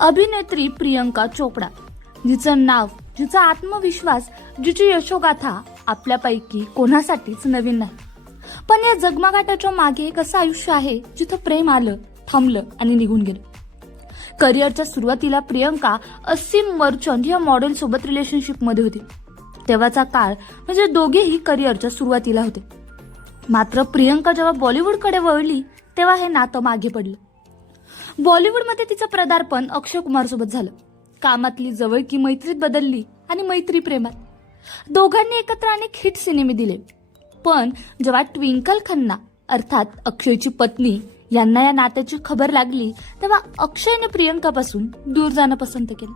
अभिनेत्री प्रियंका चोपडा, जिचं नाव, जिचा आत्मविश्वास, जिची यशोगाथा आपल्यापैकी कोणासाठीच नवीन नाही. पण या जगमगाटाच्या मागे एक असं आयुष्य आहे जिथं प्रेम आलं, थांबलं आणि निघून गेलं. करिअरच्या सुरुवातीला प्रियंका असीम मर्चंट या मॉडेल सोबत रिलेशनशिपमध्ये होती. तेव्हाचा काळ म्हणजे दोघेही करिअरच्या सुरुवातीला होते. मात्र प्रियंका जेव्हा बॉलिवूडकडे वळली तेव्हा हे नातं मागे पडलं. बॉलिवूडमध्ये तिचं पदार्पण अक्षय कुमार सोबत झालं. कामातली जवळकी मैत्रीत बदलली आणि मैत्री प्रेमात. दोघांनी एकत्र अनेक हिट सिनेमे दिले. पण जेव्हा ट्विंकल खन्ना अर्थात अक्षयची पत्नी यांना या नात्याची खबर लागली तेव्हा अक्षयने प्रियंकापासून दूर जाणं पसंत केलं.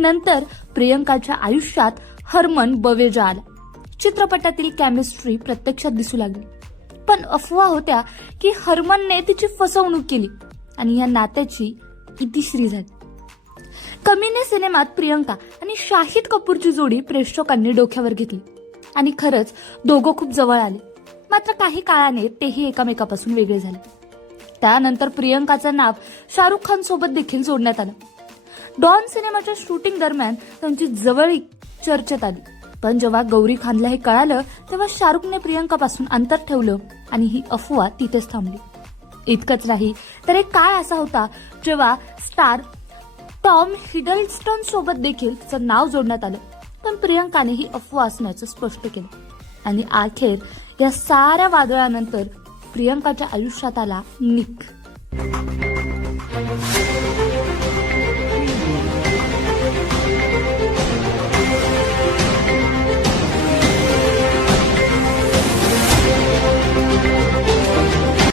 नंतर प्रियंकाच्या आयुष्यात हरमन बवेजा आला. चित्रपटातील केमिस्ट्री प्रत्यक्षात दिसू लागली. पण अफवा होत्या की हरमनने तिची फसवणूक केली आणि या नात्याची इतिश्री झाली. कमीने सिनेमात प्रियंका आणि शाहिद कपूरची जोडी प्रेक्षकांनी डोक्यावर घेतली आणि खरंच दोघं खूप जवळ आले. मात्र काही काळाने तेही एकामेकापासून वेगळे झाले. त्यानंतर प्रियंकाचं नाव शाहरुख खान सोबत देखील जोडण्यात आलं. डॉन सिनेमाच्या शूटिंग दरम्यान त्यांची जवळीक चर्चेत आली. पण जेव्हा गौरी खानला हे कळालं तेव्हा शाहरुखने प्रियंकापासून अंतर ठेवलं आणि ही अफवा तिथेच थांबली. इतकंच नाही तर एक काळ असा होता जेव्हा स्टार टॉम हिडलस्टन सोबत देखील तिचं नाव जोडण्यात आलं. पण प्रियंकाने ही अफवा असण्याचं स्पष्ट केलं. आणि अखेर या साऱ्या वादळानंतर प्रियंकाच्या आयुष्यात आला निक.